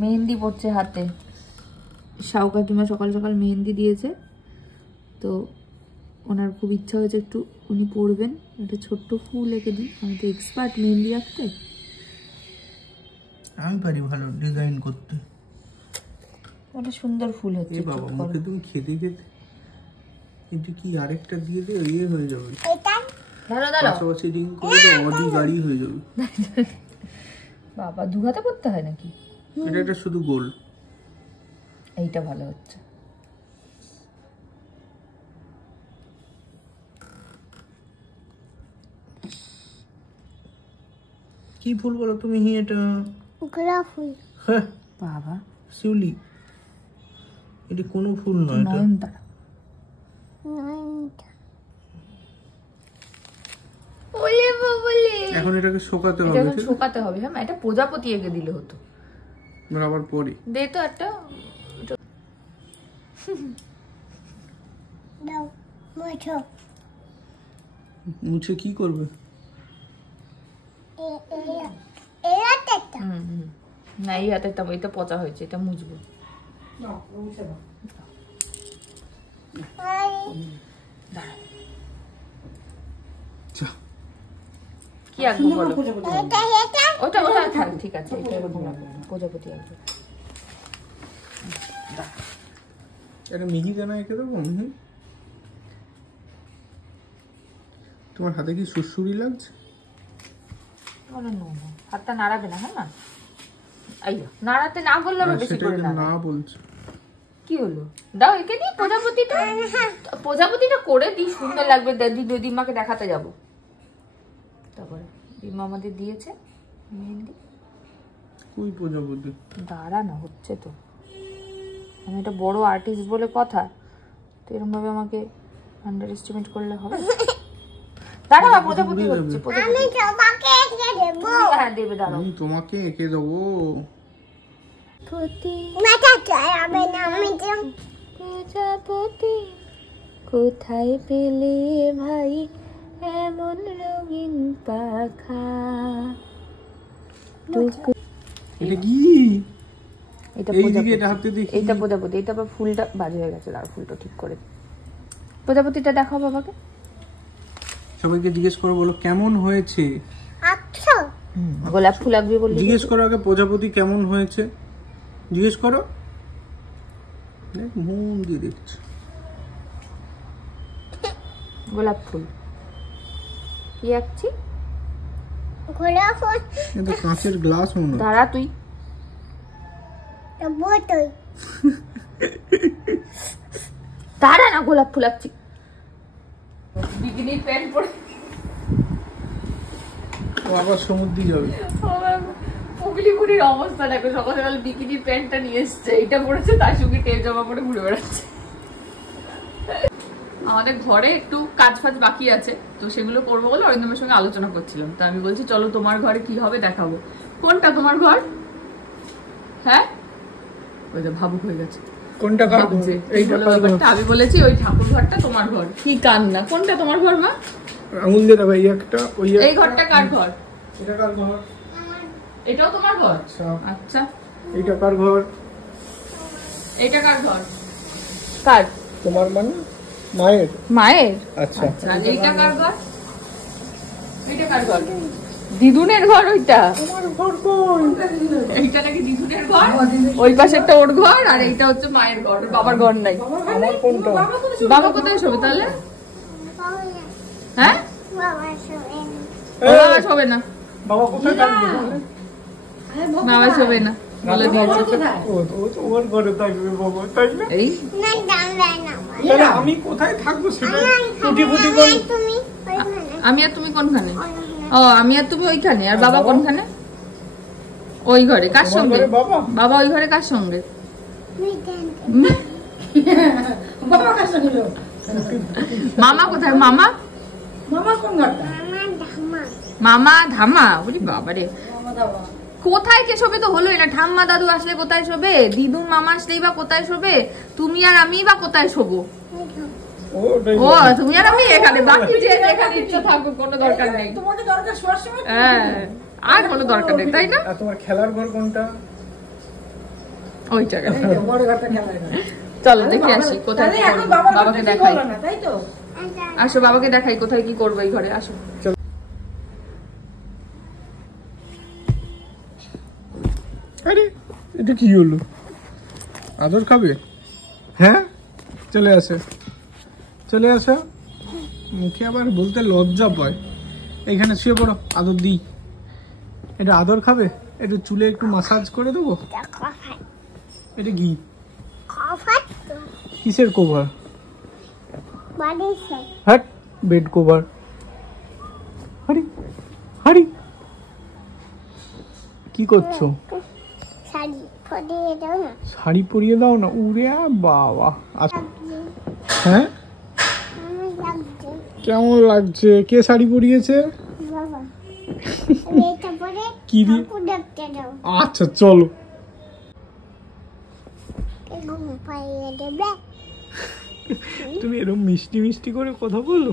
মেহেন্দি পড়ছে হাতে। শাহু কাকিমা সকাল সকাল মেহেন্দি দিয়েছে, তো ওনার খুব ইচ্ছা হয়েছে একটু উনি পড়বেন। একটা ছোট্ট ফুল এঁকে দিই, আমি তো এক্সপার্ট মেহেন্দি আঁকতে। আমি পারি ভালো ডিজাইন করতে। একটা সুন্দর ফুল হচ্ছে। বাবা মুখে তুমি খেতে খেতে কিন্তু কি আরেকটা দিয়ে দে, ইয়ে হয়ে যাবে। দাঁড়াও দাঁড়াও, পাশাপাশি রিং করে তো অডি গাড়ি হয়ে যাবে। বাবা দু হাতে পড়তে হয় নাকি? এটা শুধু গোল। এইটা ভালো হচ্ছে। কি ফুল বলো তুমি? এটা গোলাপ ফুল। হ্যাঁ বাবা শিউলি, এটা কোনো ফুল নয়, এটা নয়নতারা। এখন এটাকে শুকাতে এটা হবে। এখন শুকাতে হবে। হ্যাঁ, এটা প্রজাপতি এঁকে দিলে হতো। আবার পরে দে তো একটা। দাও মোছো। মুছে কি করবে? না এই হাতে এটা পচা হয়েছে, এটা মুছবো। কি আঁকবো বলো? ওটা ওটা থাক, ঠিক আছে। এটা এরকম আঁকবো, প্রজাপতি আঁকবো। এটা মিহি দানা এঁকে দেবো। তোমার হাতে কি সুরসুরি লাগছে? হাতটা নাড়াবে না। হ্যাঁ না, নাড়াতে না বললে বেশি করে না বলছে। কি হলো? দাও একে দিই প্রজাপতিটা করে দিই, সুন্দর লাগবে। দিদিমাকে দেখাতে যাবো। তারপরে দিদিমা আমাদের দিয়েছে মেহেন্দি। কই প্রজাপতি? দাঁড়া না, হচ্ছে তো। আমি একটা বড় আর্টিস্ট বলে কথা, তো এরকম ভাবে আমাকে আন্ডার এস্টিমেট করলে হবে? দাঁড়া, প্রজাপতি হচ্ছে। আমি তোমাকে এঁকে দেব। হ্যাঁ দেবে, দাঁড়াও। আমি তোমাকে এঁকে দেবো। মাথা চালাবে না। আমি প্রজাপতি কোথায় পেলে ভাই এমন রঙিন পাখা? এটা কি? এটা এইদিকে এটা হাতে দেখি। এটা প্রজাপতি। এটা আবার ফুলটা বাজে হয়ে গেছে, আর ফুলটা ঠিক করে। প্রজাপতিটা দেখাও বাবাকে। সবাইকে জিজ্ঞেস করো, বলো কেমন হয়েছে। আচ্ছা গোলাপ ফুল আঁকবি বললি। জিজ্ঞেস করো আগে প্রজাপতি কেমন হয়েছে, জিজ্ঞেস করো। মন দিয়ে দেখছি। গোলাপ ফুল কি আঁকছি? গোলাপ ফুল। এটা কাঁচের গ্লাস মনে হয়। দাঁড়া তুই। বোতল। দাঁড়া না, গোলাপ ফুল আঁকছি। বিকিনি প্যান্ট পরে আবার সমুদ্রে যাবে। পুগলিপুরির অবস্থা দেখো, সকাল সকাল বিকিনি প্যান্টটা নিয়ে এসছে, এটা পরেছে, তার সঙ্গে টেপ জামা পরে ঘুরে বেড়াচ্ছে। আমাদের ঘরে একটু কাজ ফাজ বাকি আছে, তো সেগুলো করবো বলে অরিন্দমের সঙ্গে আলোচনা করছিলাম। তো আমি বলছি চলো তোমার ঘরে কি হবে দেখাবো। কোনটা তোমার ঘর? হ্যাঁ, ওই যে ভাবুক হয়ে গেছে। কোনটা ভাবছে আমি বলেছি ওই ঠাকুর ঘরটা তোমার ঘর। কি কান্না! কোনটা তোমার ঘর মা? আঙুল দিয়ে দাও। এই ঘরটা কার ঘর? এটা কার ঘর? এটাও তোমার ঘর? আচ্ছা আচ্ছা, এইটা কার ঘর? এটা কার ঘর? কার? তোমার মানে মায়ের। মায়ের। আচ্ছা এইটা কার ঘর? এইটা কার ঘর? দিদুনের ঘর। ওইটা তোমার ঘর কই? এইটা নাকি দিদুনের ঘর, ওই পাশেরটা ওর ঘর, আর এইটা হচ্ছে মায়ের ঘর। বাবার ঘর নাই। আমার কোনটা? বাবা কোথায় শোবে তাহলে? হ্যাঁ, বাবা শোবে। বাবা শোবে না। বাবা কোথায় থাকবে? বাবা শোবে না বলে দিয়েছে। তোমার ঘরে থাকবে বাবা, তাই না? এই না জানবে না। তাহলে আমি কোথায় থাকবো সেটা ফুটি ফুটি বল। তুমি ওইখানে। আমি আর তুমি কোনখানে? ও আমি আর তুমি ওইখানে, আর বাবা কোনখানে? ওই ঘরে। কার সঙ্গে? বাবা ওই ঘরে কার সঙ্গে? মামা কোথায়? মামা কোন ঘরটা? মামা ধামা। বলি বাবারে, কোথায় কে শোবে তো হলোই না। ঠাম্মা দাদু আসলে কোথায় শোবে? দিদুন মামা আসলেই বা কোথায় শোবে? তুমি আর আমি বা কোথায় শোবো? ও তুমি আর আমি এখানে, বাকি যে এখানে ইচ্ছা থাকুক, কোনো দরকার নেই। তোমাকে দরকার শোয়ার সময়। হ্যাঁ আর কোনো দরকার নেই, তাই না? আর তোমার খেলার ঘর কোনটা? ওই জায়গায়। চলো দেখে আসি কোথায় বাবাকে দেখাই। আসো বাবাকে দেখাই কোথায় কি করবো এই ঘরে, আসো। আরে এটা কি হলো? আদর খাবে? হ্যাঁ চলে আসে, চলে আসো। মুখে আবার বলতে লজ্জা পায়। এখানে শুয়ে পড়ো, আদর দিই। এটা আদর খাবে? একটু চুলে একটু মাসাজ করে দেবো। এটা কি? কিসের কভার? হ্যাঁ বেড কভার। হারি হারি কি করছো? শাড়ি পরিয়ে দাও না। উরে বাবা। হ্যাঁ কেমন লাগছে? কে শাড়ি পরিয়েছে? কি দিয়ে? আচ্ছা চলো। তুমি এরকম মিষ্টি মিষ্টি করে কথা বলো,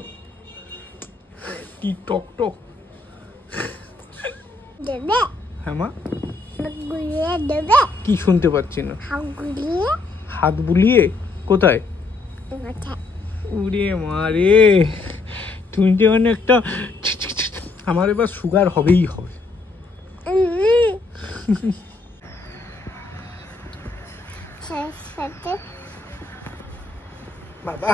কি টক টক। হ্যাঁ মা কি শুনতে পাচ্ছি না। হাত বুলিয়ে কোথায়? উরে মারে, তুমি যে অনেকটা। আমার এবার সুগার হবেই হবে। বাবা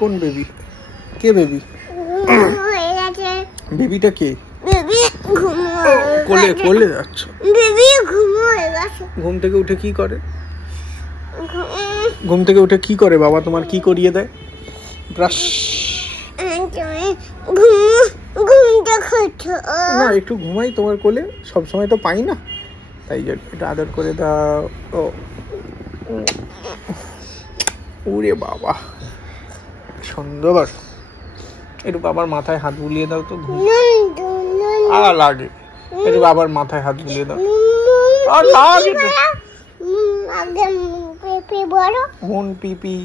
কোন বেবি? কে বেবি? বেবিটা কে? কোলে কোলে যাচ্ছ? ঘুম থেকে উঠে কি করে? ঘুম থেকে উঠে কি করে বাবা তোমার? কি করিয়ে দেয়? ব্রাশ। না একটু ঘুমাই তোমার কোলে, সব সময় তো পাই না, তাই জন্য এটা আদর করে দাও। ও ওরে বাবা সুন্দর। একটু বাবার মাথায় হাত বুলিয়ে দাও তো। লাগে একটু বাবার মাথায় হাত বুলিয়ে দাও। লাগে মন পিপি,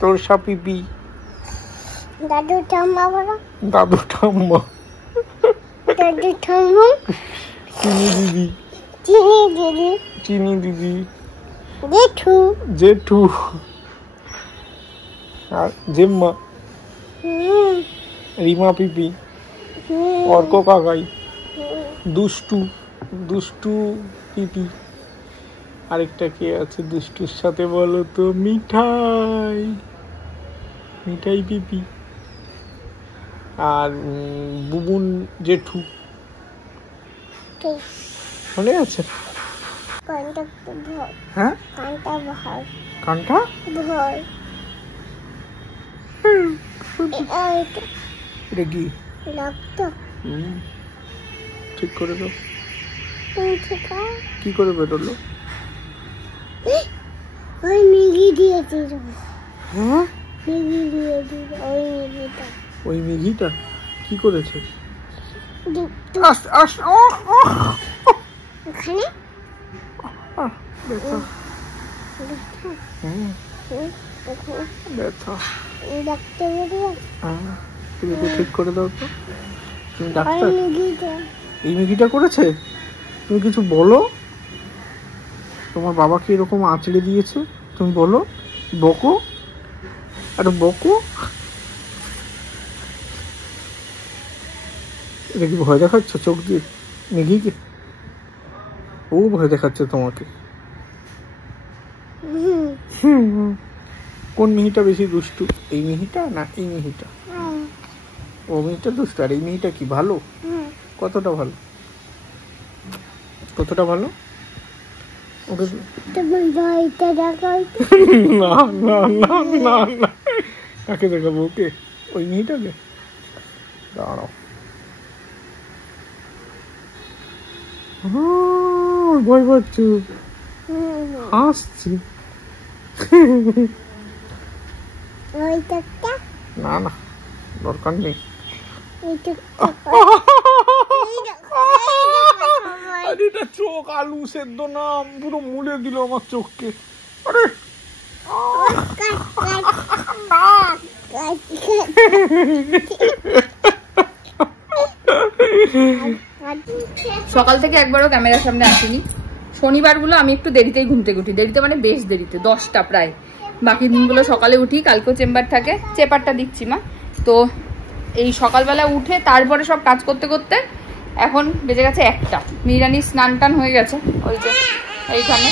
তোরসা পিপি, দাদু ঠাম্মা বড়, দাদু ঠাম্মা, দাদু ঠাম্মা, চিনি দিদি, চিনি দিদি, চিনি দিদি, জেঠু, জেঠু, আর জেম্মা, রিমা পিপি, অর্ক কাকাই, দুষ্টু, দুষ্টু পিপি। আরেকটা কে আছে দুষ্টুর সাথে বলো তো? মিঠাই, মিঠাই পিপি। আর বুবুন জেঠু মনে আছে? হ্যাঁ কানটা ভয়। এটা কি? ঠিক করে দাও। কি করে বেরোলো? ওই মেঘি দিয়েছে। হ্যাঁ মেঘি দিয়েছে। ওই মেঘিটা কি করেছে? ওখানে ব্যথা। তুমি ঠিক করে দাও তো। তুমি ডাক্তার? এই মেঘিটা করেছে? তুমি কিছু বলো। তোমার বাবাকে এরকম আঁচড়ে দিয়েছে, তুমি বলো, বকো, আর বকো। এটা কি ভয় দেখাচ্ছ চোখ দিয়ে মেঘিকে? ও ভয় দেখাচ্ছে তোমাকে। কোন মেহিটা বেশি দুষ্টু? এই মেহিটা না এই মেহিটা? ও মেহিটা দুষ্টু, আর এই মেহিটা কি ভালো? কতটা ভালো? কতটা ভালো? ওকে না না না না না, কাকে দেখাবো? ওকে ওই মেহিটাকে? দাঁড়াও, ভয় পাচ্ছ? হাসছি। না না দরকার নেই। এটা চোখ আলু সেদ্ধ না, পুরো মুড়ে দিল আমার চোখকে। সকাল থেকে একবারও ক্যামেরার সামনে আসিনি। শনিবারগুলো আমি একটু দেরিতেই ঘুম থেকে উঠি, দেরিতে মানে বেশ দেরিতে, 10টা প্রায়। বাকি দিনগুলো সকালে উঠি, কালকেও চেম্বার থাকে। চেপারটা দিচ্ছি মা। তো এই সকালবেলা উঠে তারপরে সব কাজ করতে করতে এখন বেজে গেছে 1টা। মিরানি স্নান টান হয়ে গেছে, ওই যে এইখানে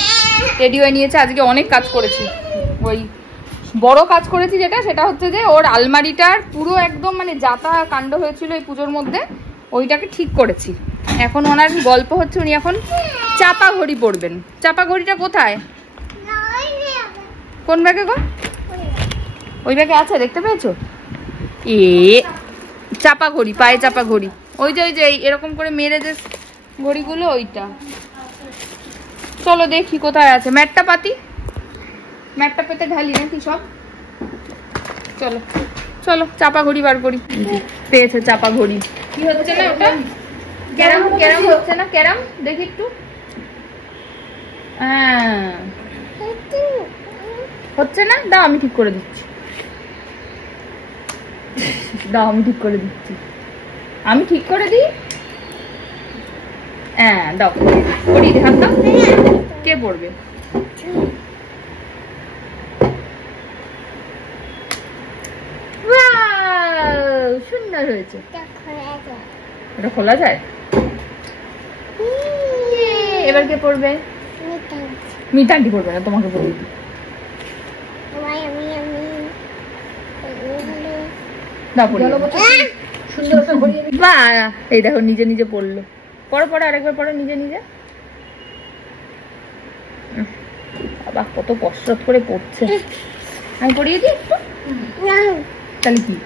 রেডি হয়ে নিয়েছে। আজকে অনেক কাজ করেছি, ওই বড় কাজ করেছি যেটা, সেটা হচ্ছে যে ওর আলমারিটার পুরো একদম মানে যাতা কাণ্ড হয়েছিল এই পুজোর মধ্যে, ওইটাকে ঠিক করেছি। এখন ওনার গল্প হচ্ছে উনি এখন চাপা ঘড়ি পরবেন। চাপা ঘড়িটা কোথায়, কোন ব্যাগে গো? ওই ব্যাগে আছে, দেখতে পেয়েছো? চাপা ঘড়ি, পায়ে চাপা ঘড়ি, ওই যে এরকম করে মেরে যে ঘড়িগুলো, ওইটা। চলো দেখি কোথায় আছে। ম্যাটটা পাতি, ম্যাটটা পেতে ঢালি নাকি সব। চলো চলো চাপা ঘড়ি বার করি। পেয়েছে চাপা ঘড়ি। কি হচ্ছে না ওটা? ক্যারাম ক্যারাম হচ্ছে না? ক্যারাম দেখি একটু। হ্যাঁ হচ্ছে না, দাও আমি ঠিক করে দিচ্ছি। দাও আমি ঠিক করে দিচ্ছি। আমি ঠিক করে দিই। হ্যাঁ দাও, করি হাত দাও। কে পড়বে? সুন্দর হয়েছে। এটা খোলা যায়? এবার কে পড়বে? মিতান্টি পড়বে না, তোমাকে পড়বে। এই দেখো নিজে নিজে পড়লো। পড়ো পড়ো, আরেকবার পড়ো নিজে নিজে। বাবা কত কসরত করে পড়ছে। আমি পড়িয়ে দিই একটু? তাহলে কি,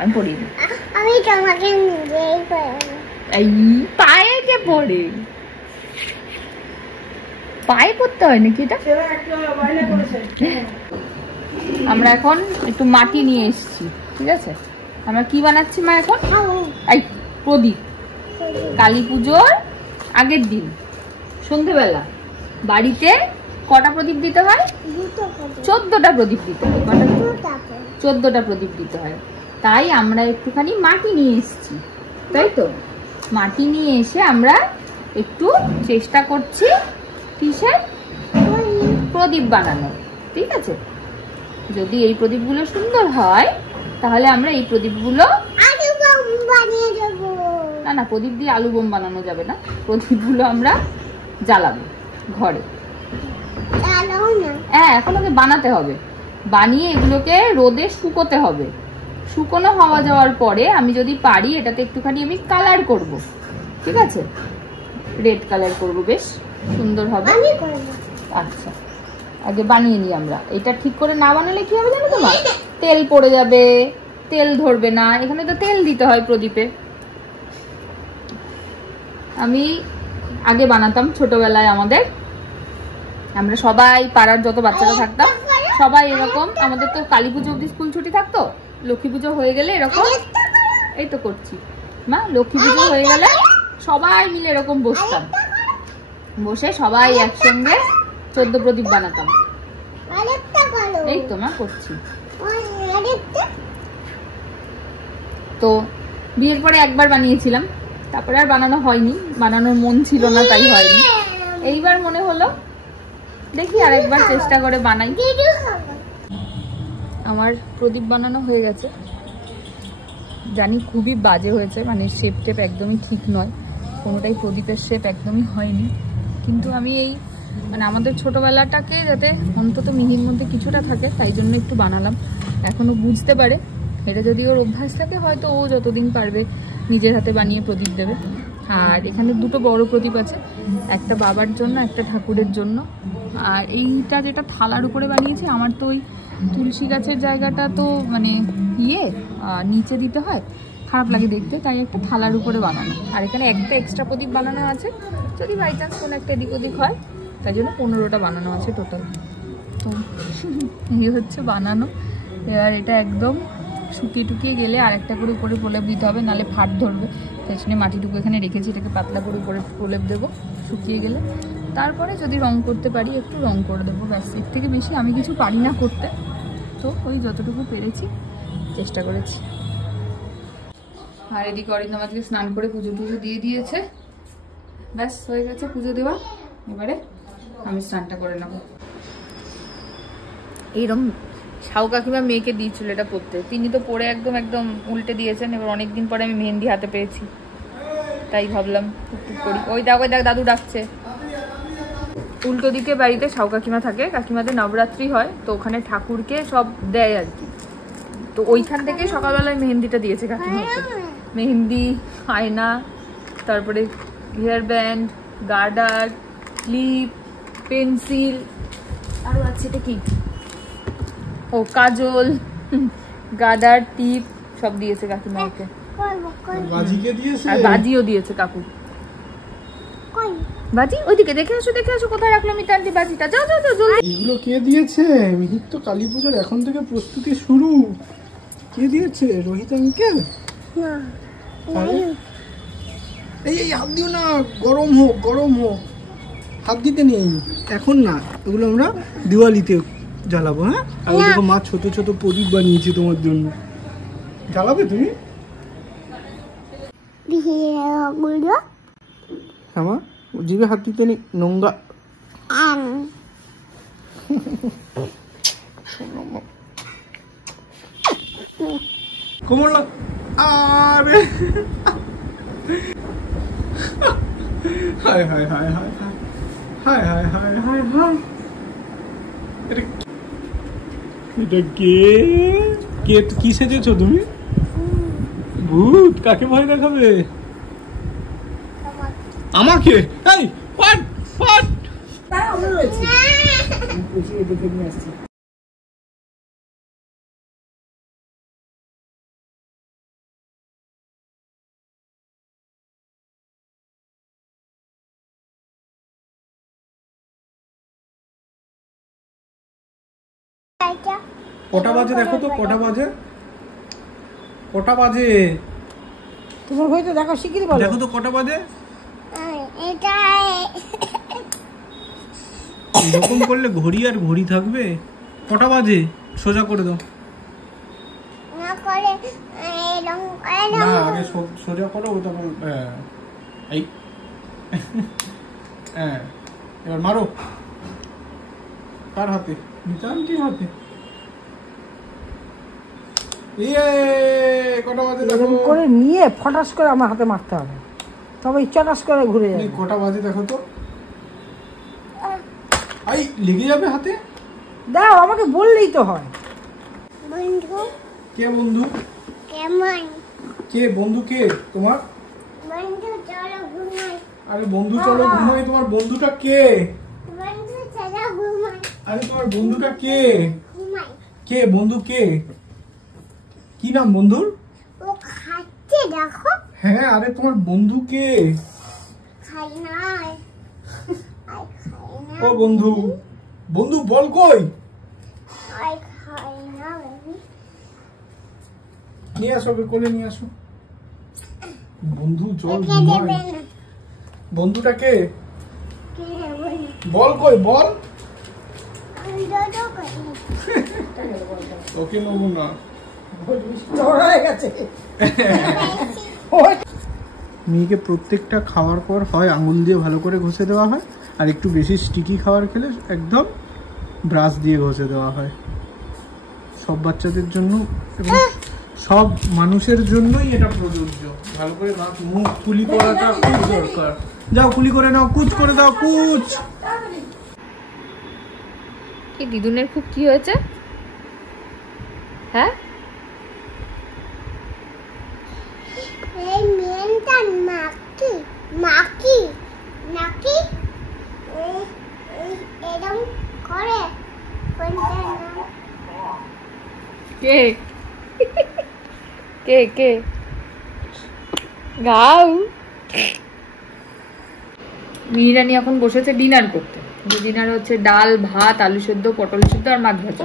আমি পড়িয়ে দিই। আমি তোমাকে নিজেই এই পায়ে কে পড়ে? পায়ে পড়তে হয় নাকি এটা? আমরা এখন একটু মাটি নিয়ে এসেছি, ঠিক আছে? আমরা কি বানাচ্ছি মা এখন? এই প্রদীপ। কালী পুজোর আগের দিন সন্ধ্যেবেলা বাড়িতে কটা প্রদীপ দিতে হয়? 14টা প্রদীপ দিতে হয়। 14টা প্রদীপ দিতে হয়। তাই আমরা একটুখানি মাটি নিয়ে এসেছি, তাই তো? মাটি নিয়ে এসে আমরা একটু চেষ্টা করছি কিসের? প্রদীপ বানানো, ঠিক আছে? যদি এই প্রদীপগুলো সুন্দর হয় তাহলে আমরা এই প্রদীপগুলো আলু বোম বানিয়ে দেব। না না, প্রদীপ দিয়ে আলু বোম বানানো যাবে না। প্রদীপগুলো আমরা জ্বালাবো ঘরে। হ্যাঁ এখন ওকে বানাতে হবে, বানিয়ে এগুলোকে রোদে শুকোতে হবে। শুকনো হওয়া যাওয়ার পরে আমি যদি পারি এটাতে একটুখানি আমি কালার করব, ঠিক আছে? রেড কালার করব, বেশ সুন্দর হবে। আচ্ছা আগে বানিয়ে নিই আমরা। এটা ঠিক করে না বানালে কি হবে জানো তোমার? তেল পড়ে যাবে, তেল ধরবে না। এখানে তো তেল দিতে হয় প্রদীপে। আমি আগে বানাতাম ছোটবেলায়, আমরা সবাই পাড়ার যত বাচ্চারা থাকতাম সবাই এরকম। আমাদের তো কালী পুজো অবধি স্কুল ছুটি থাকতো, লক্ষ্মী পুজো হয়ে গেলে এরকম, এই তো করছি মা, লক্ষ্মী পুজো হয়ে গেলে সবাই মিলে এরকম বসতাম, বসে সবাই একসঙ্গে 14 প্রদীপ বানাতাম। এই তো মা করছি। তো বিয়ের পরে একবার বানিয়েছিলাম, তারপরে আর বানানো হয়নি, বানানোর মন ছিল না তাই হয়নি। এইবার মনে হলো দেখি আরেকবার চেষ্টা করে বানাই। আমার প্রদীপ বানানো হয়ে গেছে, জানি খুবই বাজে হয়েছে, মানে শেপ টেপ একদমই ঠিক নয়, কোনোটাই প্রদীপের শেপ একদমই হয়নি। কিন্তু আমি এই মানে আমাদের ছোটবেলাটাকে যাতে অন্তত মিহির মধ্যে কিছুটা থাকে তাই জন্য একটু বানালাম। এখনো বুঝতে পারে, এটা যদি ওর অভ্যাস থাকে হয়তো ও যতদিন পারবে নিজের হাতে বানিয়ে প্রদীপ দেবে। আর এখানে দুটো বড় প্রদীপ আছে, একটা বাবার জন্য একটা ঠাকুরের জন্য। আর এইটা যেটা থালার উপরে বানিয়েছি, আমার তো ওই তুলসী গাছের জায়গাটা তো মানে নিচে দিতে হয়, খারাপ লাগে দেখতে, তাই একটা থালার উপরে বানানো। আর এখানে একটা এক্সট্রা প্রদীপ বানানো আছে, যদি বাই চান্স কোনো একটা এদিক ওদিক হয়, তাই জন্য 15টা বানানো আছে টোটাল। তো এই হচ্ছে বানানো। এবার এটা একদম শুকিয়ে টুকিয়ে গেলে আর একটা করে উপরে প্রলেপ দিতে হবে, নাহলে ফাট ধরবে। তাই জন্য মাটিটুকু এখানে রেখেছি, এটাকে পাতলা করে উপরে প্রলেপ দেবো শুকিয়ে গেলে। তারপরে যদি রং করতে পারি একটু রং করে দেবো, ব্যাস। এর থেকে বেশি আমি কিছু পারি না করতে, তো ওই যতটুকু পেরেছি চেষ্টা করেছি। আর এদিকে অরিন্দম আজকে স্নান করে পুজো টুজো দিয়ে দিয়েছে, ব্যাস হয়ে গেছে পুজো দেওয়া। এবারে আমি স্নানটা করে নেবো। এইরকম শাহু কাকিমা মেয়েকে দিয়েছিল এটা পরতে, তিনি তো পরে একদম একদম উল্টে দিয়েছেন। এবার অনেকদিন পরে আমি মেহেন্দি হাতে পেয়েছি, তাই ভাবলাম টুকটুক করি। ওই দেখ দাদু ডাকছে। উল্টো দিকে বাড়িতে শাহু কাকিমা থাকে, কাকিমাদের নবরাত্রি হয়, তো ওখানে ঠাকুরকে সব দেয় আর কি। তো ওইখান থেকে সকালবেলায় মেহেন্দিটা দিয়েছে কাকিমাকে। মেহেন্দি, আয়না, তারপরে হেয়ার ব্যান্ড, গার্ডার, ক্লিপ, পেন্সিল, আরও আছে এটা কি, ও কাজল, গার্ডার, টিপ সব দিয়েছে কাকিমা ওকে। আর বাজিও দিয়েছে কাকু। বাজি ওইদিকে দেখে আসো কোথায় রাখলো মিতা আন্টি বাজিটা। যাও যাও যাও জলদি। এগুলো কে দিয়েছে? মিহির তো কালী পুজোর এখন থেকে প্রস্তুতি শুরু। কে দিয়েছে? রোহিত আঙ্কেল? এই হাত দিও না, গরম হোক, হাত দিতে নেই এখন না, এগুলো আমরা দিওয়ালিতে জ্বালাবো। হ্যাঁ, আর ওদিকে মা ছোট ছোট প্রদীপ বানিয়েছে তোমার জন্য, জ্বালাবে তুমি? হ্যাঁ মা, জিভে হাত দিতে নেই, নোংরা। কোমর লাগ, আরে হায় হায় হায় হায় হায় হায় হায় হায় হায়। এটা কে কি সেজেছো তুমি? ভূত? কাকে ভয় দেখাবে? আমাকে? এই পাট পাট আমরা রয়েছি, দেখে নিয়ে আসছি। কটা বাজে দেখো তো, কটা বাজে তোমার হয়তো দেখো, শিগগিরই বলো, দেখো তো কটা বাজে। এরকম করলে ঘড়ি আর ঘড়ি থাকবে? কটা বাজে সোজা করে দাও। না আগে সোজা করো, তখন এই হ্যাঁ, এবার মারো। কার হাতে? মিতা আন্টির হাতে। কটা বাজে দেখো, করে নিয়ে ফটাস করে আমার হাতে মারতে হবে, তবে চটাস করে ঘুরে যাবে। কটা বাজে দেখো তো, আই লেগে যাবে হাতে। দাও, আমাকে বললেই তো হয়। বন্ধু কে? বন্ধু কেমন? কে বন্ধু? কে তোমার বন্ধু? চলো ঘুমাই। আরে বন্ধু চলো ঘুমাই, তোমার বন্ধুটা কে? বন্ধু চলো ঘুমাই। আরে তোমার বন্ধুটা কে? ঘুমাই। কে বন্ধু? কে? কি নাম বন্ধুর? ও খাচ্ছে দেখো। হ্যাঁ, আরে তোমার বন্ধু কে? খাই নাই। ও বন্ধু, বন্ধু বল কই? আই খাই না বেবি। নিয়ে আসো, কোলে নিয়ে আসো। বন্ধু চল ঘুমাই। বন্ধুটা কে? বল কই বল। ওকে নেবো না, মেয়েকে প্রত্যেকটা খাওয়ার পর হয় আঙুল দিয়ে ভালো করে ঘষে দেওয়া হয়, আর একটু বেশি স্টিকি খাবার খেলে একদম ব্রাশ দিয়ে ঘষে দেওয়া হয়। সব বাচ্চাদের জন্য এবং সব মানুষের জন্যই এটা প্রযোজ্য। ভালো করে মুখ কুলি করাটা খুব দরকার। যাও কুলি করে নাও, কুচ করে দাও, কুচ। কি দিদুনের খুব কি হয়েছে? হ্যাঁ, এই মেনটা নাকি নাকি নাকি এরকম করে কে কে কে গাও। মিহিরানি এখন বসেছে ডিনার করতে। ডিনার হচ্ছে ডাল, ভাত, আলু সেদ্ধ, পটল সেদ্ধ আর মাছ ভাজা।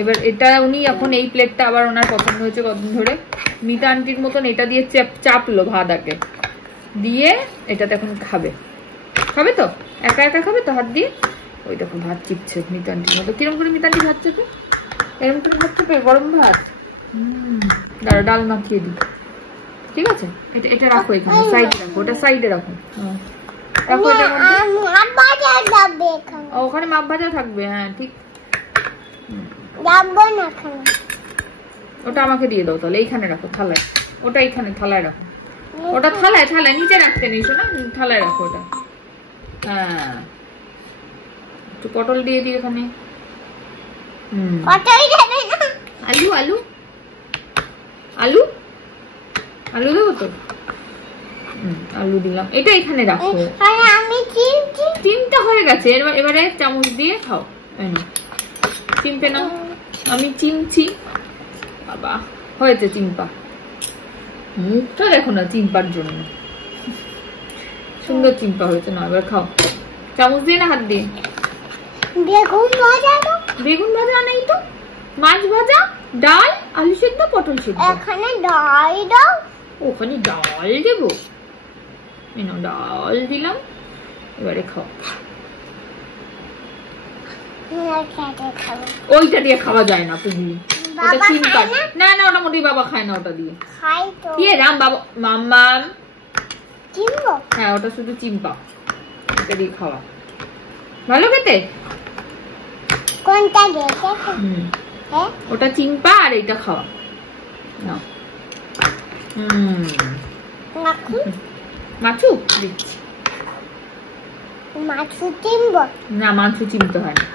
এবার এটা উনি এখন এই প্লেটটা আবার ওনার পছন্দ হয়েছে কতদিন ধরে, মিতা আন্টির মতন এটা দিয়ে চাপলো ভাত আগে দিয়ে, এটাতে এখন খাবে তো। একা একা খাবে তো হাত দিয়ে? ওই দেখো ভাত চিপছে মিতান্টির মতো। কিরম করে মিতান্টি ভাত চেপে? এরকম করে ভাত চেপে গরম ভাত। দাঁড়া ডাল মাখিয়ে দিই, ঠিক আছে? এটা রাখো এখানে, সাইডে রাখো, ওটা সাইডে রাখো। রাখো এটার মধ্যে। ওখানে মাপ ভাজা থাকবে, হ্যাঁ ঠিক। ওটা আমাকে দিয়ে দাও তাহলে, এইখানে রাখো থালায়। ওটা এইখানে থালায় রাখো, ওটা থালায় থালায় নিচে রাখতে নেই শোনা, থালায় রাখো ওটা। হ্যাঁ একটু পটল দিয়ে দিই ওখানে। আলু আলু আলু আলু দেবো তো? আলু দিলাম। এটা এখানে রাখো। চিমটা হয়ে গেছে, এবারে চামচ দিয়ে খাও। চিমটে নাও, আমি চিমছি। বাবা হয়েছে চিম্পা। মুখটা দেখো না চিম্পার জন্য, সুন্দর চিম্পা হয়েছে। না এবার খাও, চামচ দিয়ে না হাত দিয়ে। বেগুন ভাজা নেই তো, মাছ ভাজা, ডাল, আলু সেদ্ধ, পটল সেদ্ধ। এখানে ডাল দাও। ওখানে ডাল দেবো, ডাল দিলাম। এবারে খাও। ওইটা দিয়ে খাওয়া যায় না পুজলি, ওটা চিম্পা। না না ওটা মোটেই বাবা খায় না, ওটা দিয়ে কি রাম বাবা মাম্মাম। হ্যাঁ ওটা শুধু চিম্পা, এটা দিয়ে খাওয়া ভালো খেতে। কোনটা ওটা চিম্পা আর এইটা খাওয়া। মাছু দিচ্ছি। মাছু চিমবো না, মাছু চিমতে হয় না।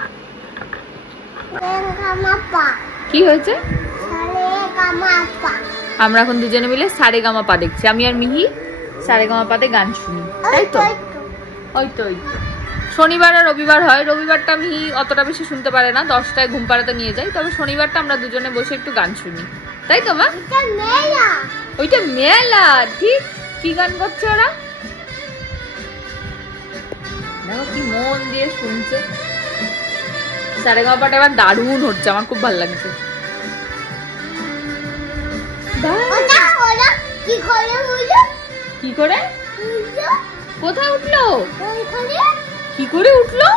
কি হয়েছে? আমরা এখন দুজনে মিলে সারেগামাপা দেখছি, আমি আর মিহি সারেগামাপাতে গান শুনি, তাই তো? ওই তো ওই তো শনিবার আর রবিবার হয়। রবিবারটা মিহি অতটা বেশি শুনতে পারে না, 10টায় ঘুম পাড়াতে নিয়ে যাই। তবে শনিবারটা আমরা দুজনে বসে একটু গান শুনি, তাই তো মা? ওইটা মেলা, ঠিক। কি গান করছে ওরা? দেখো কি মন দিয়ে শুনছে। সারেগামাপাটা এবার দারুণ হচ্ছে, আমার খুব ভালো লাগছে। কি করে কোথায় উঠলো? কি করে উঠলো?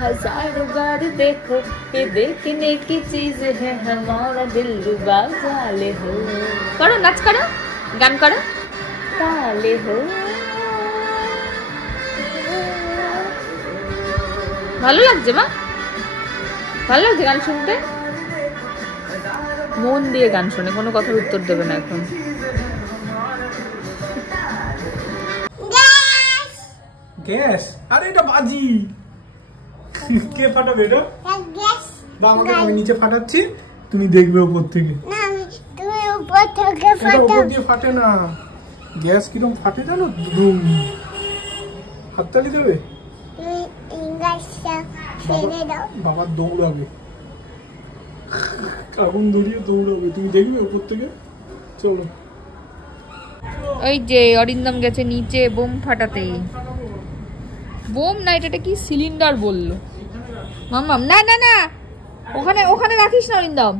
हजारों बार देखो ये देखने की चीज है हमारा दिल रुबा वाले हो। करो नाच करो, गान करो, वाले हो। ভালো লাগছে মা? ভালো লাগছে গান শুনতে? মন দিয়ে গান শোনে, কোনো কথার উত্তর দেবে না এখন। গ্যাস? আরে এটা বাজি। কে ফাটাবে এটা? গ্যাস দাও আমাকে, আমি নিচে ফাটাচ্ছি, তুমি দেখবে উপর থেকে। না আমি তুমি উপর থেকে ফাটাও। এটা উপর দিয়ে ফাটে না। গ্যাস কিরকম ফাটে জানো? দুম। হাততালি দেবে? তুমি গ্যাসটা ছেড়ে দাও। বাবা দৌড়াবে, আগুন ধরিয়ে দৌড়াবে, তুমি দেখবে উপর থেকে। চলো। ওই যে অরিন্দম গেছে নিচে বোম ফাটাতে। বোম না, এটা কি সিলিন্ডার বললো মাম্মাম। না না না, ওখানে ওখানে রাখিস না অরিন্দম।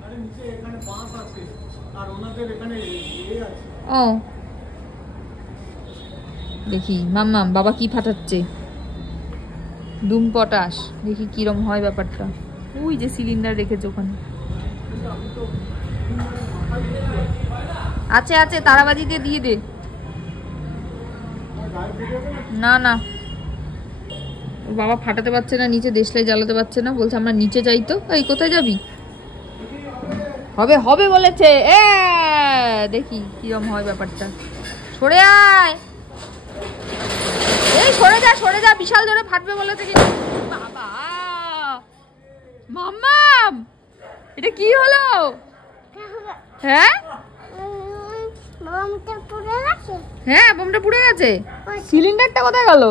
ও দেখি মাম্মাম বাবা কি ফাটাচ্ছে, দুম পটাশ। দেখি কিরম হয় ব্যাপারটা। ওই যে সিলিন্ডার রেখেছে ওখানে, আছে আছে, তারাবাজিতে দিয়ে দে। না না বাবা ফাটাতে পারছে না, নিচে দেশলাই জ্বালাতে পারছে না, বলছে আমরা নিচে যাই। তো এই কোথায় যাবি? হবে হবে বলেছে। দেখি কিরম হয় ব্যাপারটা। সরে আয়, এই সরে যা সরে যা, বিশাল জোরে ফাটবে বলেছে। কি বাবা মাম্মাম, এটা কি হলো? হ্যাঁ বোমটা পুড়ে গেছে। হ্যাঁ বোমটা পুড়ে গেছে। সিলিন্ডারটা কোথায় গেল?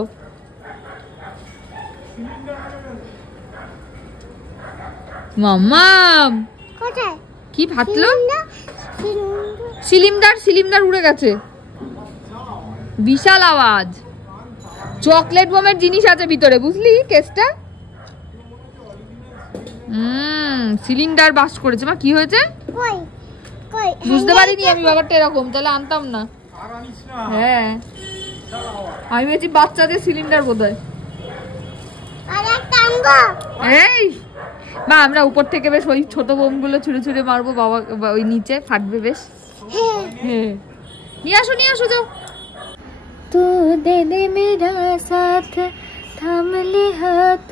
মাম্মাম কোথায়? কি ফাটলো? সিলিন্ডার উড়ে গেছে, বিশাল আওয়াজ। চকলেট বোমের জিনিস আছে ভিতরে, বুঝলি কেসটা? সিলিন্ডার বাস্ট করেছে। মা কি হয়েছে? কই কই বুঝতে পারিনি আমি ব্যাপারটা এরকম, তাহলে আনতাম না। হ্যাঁ আমি ভেবেছি বাচ্চাদের সিলিন্ডার বোধহয়। এই মা আমরা উপর থেকে বেশ ওই ছোট বোমগুলো ছুঁড়ে ছুঁড়ে মারবো, বাবা ওই নিচে ফাটবে বেশ। হ্যাঁ নিয়ে আসো যাও। तू दे दे मेरा साथ, थाम ले हाथ,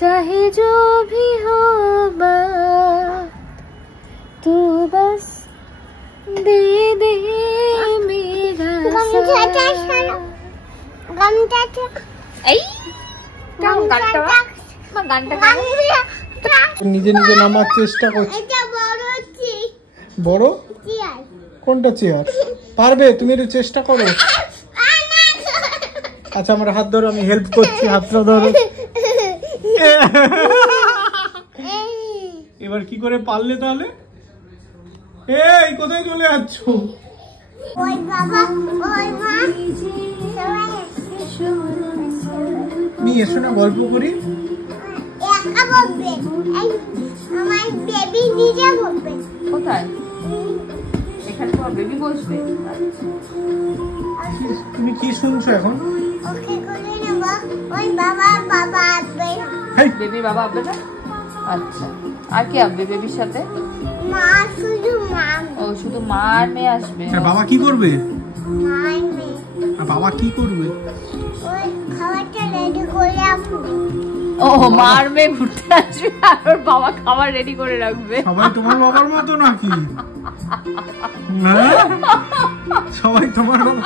चाहे जो भी हो बात, तू बस दे दे मेरा নিজে নিজে নামার চেষ্টা করছি। বড় কোনটা চেয়ার? পারবে তুমি? একটু চেষ্টা করো। আচ্ছা আমার হাত ধরো, আমি হেল্প করছি, হাতটা ধরো। এবার কি করে পারলে তাহলে? এই কোথায় চলে যাচ্ছ? এসো না গল্প করি। কোথায়? এখানে তোমার বেবি বসবে। তুমি কি শুনছো এখন? বেবি বাবা আসবে না? আচ্ছা আর কে আসবে বেবির সাথে? ও শুধু মা আর মেয়ে আসবে। বাবা কি করবে? বাবা কি করবে? ও মার মেয়ে ঘুরতে আসবে আর বাবা খাবার রেডি করে রাখবে। সবাই তোমার বাবার মতো নাকি? সবাই তোমার বাবা?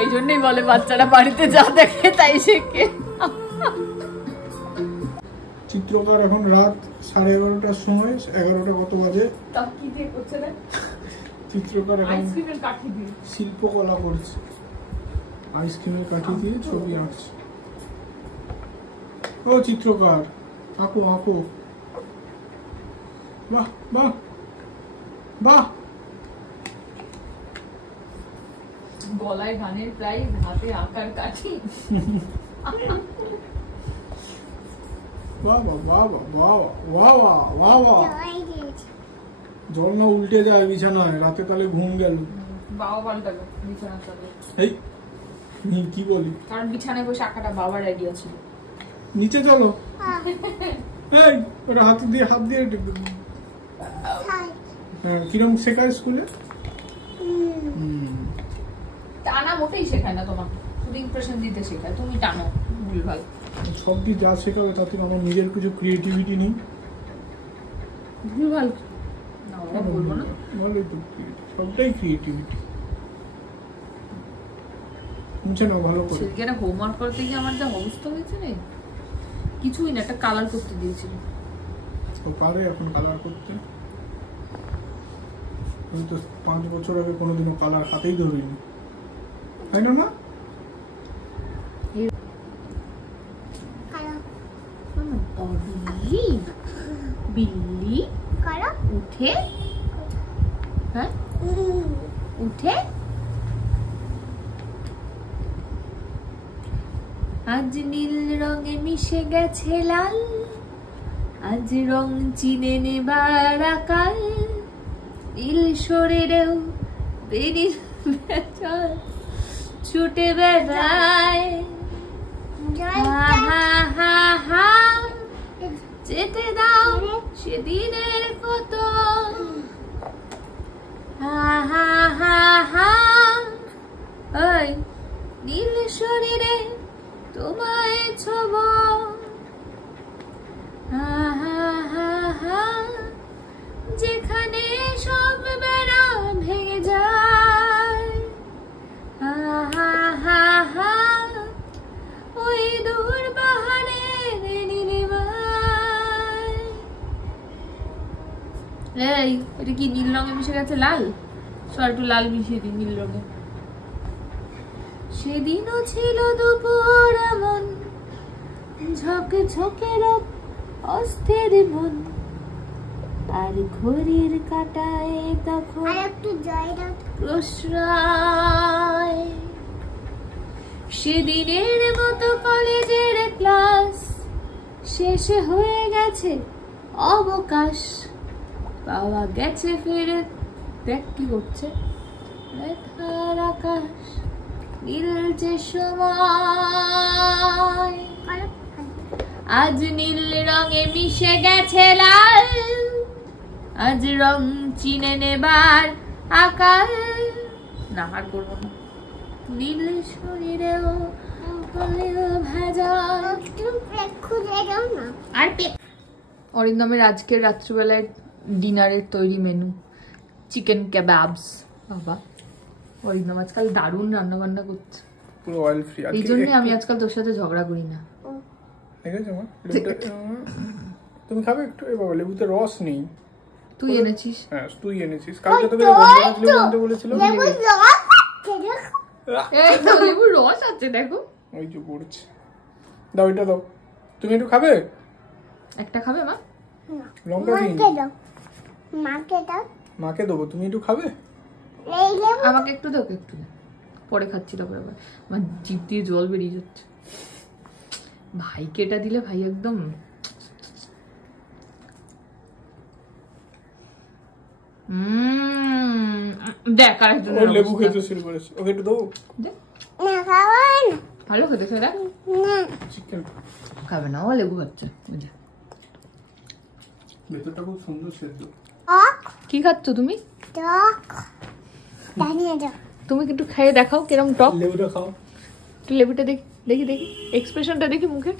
এই জন্যই বলে বাচ্চারা বাড়িতে যা দেখে তাই শেখে। চিত্রকার এখন রাত 11:30টার সময়, 11টা কত বাজে? চিত্রকার এখন শিল্পকলা করছে, আইসক্রিমের কাঠি দিয়ে ছবি আঁকছে। ও চিত্রকার আঁকো আঁকো। বাহ বাহ বাহ। গলায় গানের প্রাইজ, হাতে আঁকার কাঠি। জল না উল্টে যায় বিছানায়, রাতে তাহলে ঘুম গেল। বাবা পাল্টাবে বিছানার সাথে। এই কি বলি? কারণ বিছানায় বসে আঁকাটা বাবার আইডিয়া ছিল। নিচে চলো। এই ওটা হাত দিয়ে কিরম শেখায় স্কুলে? টানা মোটেই শেখায় না তোমার, শুধু ইমপ্রেশন দিতে শেখায়। তুমি টানো ভুলভাল। সব দিয়ে যা শেখাবে তাতে আমার নিজের কিছু ক্রিয়েটিভিটি নেই। ভুলভাল না বলবো না, ভালোই তো সবটাই ক্রিয়েটিভিটি। বুঝছে না ভালো করে। সেদিকে একটা হোমওয়ার্ক করতে গিয়ে আমার যা অবস্থা হয়েছে রে, কিছুই না, একটা কালার করতে দিয়েছিল। ও পারে এখন কালার করতে? আমি তো 5 বছর আগে কোনোদিনও কালার হাতেই ধরিনি, তাই না মা? বিল্লি উঠে, হ্যাঁ উঠে। আজ নীল রঙে মিশে গেছে লাল, আজ রং চিনে নেবার আকাল, নীল শরীরেও বেরিয়ে ছুটে বেড়ায়। যেতে দাও সেদিনের কত, নীল শরীরে তোমায় ছব, যেখানে সব বেড়া ভেঙে যায়, ওই দূর পাহাড়ের নীলিমায়। এই এটা কি নীল রঙে মিশে গেছে লাল? সর একটু লাল মিশিয়ে দিই নীল রঙে। সেদিনও ছিল দুপুর এমন, ঝকে ঝকে রব অস্থির মন, আর ঘড়ির কাটায় তখন প্রশ্রয়। সেদিনের মতো কলেজের ক্লাস শেষ হয়ে গেছে অবকাশ পাওয়া গেছে ফিরে। দেখ কি করছে, ব্যথার আকাশ নীলছে সময়, আজ নীল রঙে মিশে গেছে লাল, আজ রং চিনে নেবার আকাল। না আর করবো না। নীল শরীরেও ভেজাল। আর অরিন্দমের আজকের রাত্রিবেলায় ডিনারের তৈরি মেনু চিকেন কেবাবস। বাবা অরিন্দম আজকাল দারুণ রান্না বান্না করছে, পুরো অয়েল ফ্রি। এই জন্য আমি আজকাল তোর সাথে ঝগড়া করি না। ঠিক আছে মা, তুমি খাবে একটু? এ বাবা, লেবুতে রস নেই। তুই এনেছিস? হ্যাঁ তুই এনেছিস, কালকে তোকে লেবু আনতে বলেছিলাম। এই তো লেবুর রস আছে, দেখো ওই যে পড়ছে। দাও এটা দাও, তুমি একটু খাবে? একটা খাবে মা? লঙ্কা দিন। মাকে দাও। মাকে দেবো, তুমি একটু খাবে? আমাকে একটু দাও, একটু পরে খাচ্ছি। তারপরে আবার আমার জিভ দিয়ে জল বেরিয়ে যাচ্ছে। ভাইকে এটা দিলে ভাই একদম দেখ আর একটু লেবু খেতে শুরু করেছে। ওকে একটু দেবো? ভালো খেতে সেটা চিকেন খাবে না, ও লেবু খাচ্ছে। ভেতরটা খুব সুন্দর সেদ্ধ। কি খাচ্ছ তুমি? তুমি একটু খেয়ে দেখাও কিরম টক। লেবুটা খাও, একটু লেবুটা দেখি দেখি দেখি, এক্সপ্রেশনটা দেখি মুখে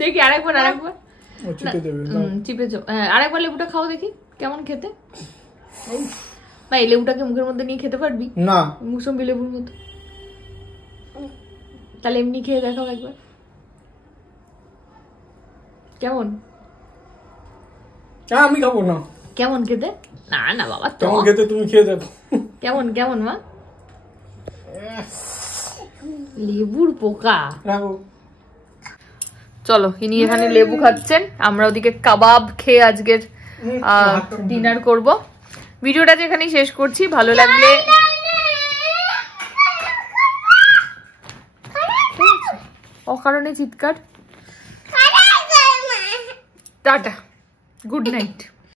দেখি। আরেকবার আরেকবার চিপে দেবে। চিপে আরেকবার লেবুটা খাও দেখি কেমন খেতে। না এই লেবুটাকে মুখের মধ্যে নিয়ে খেতে পারবি না? মুসম্বি লেবুর মতো। তাহলে এমনি খেয়ে দেখাও একবার কেমন। আমি খাবো না। কেমন খেতে? না না বাবা, কেমন খেতে তুমি খেয়ে দেখো। কেমন কেমন মা? লেবুর পোকা। রাখো। চলো ইনি এখানে লেবু খাচ্ছেন, আমরা ওদিকে কাবাব খেয়ে আজকের ডিনার করব। ভিডিওটা যেখানেই শেষ করছি, ভালো লাগলে অকারণে চিৎকার। Tata, good night.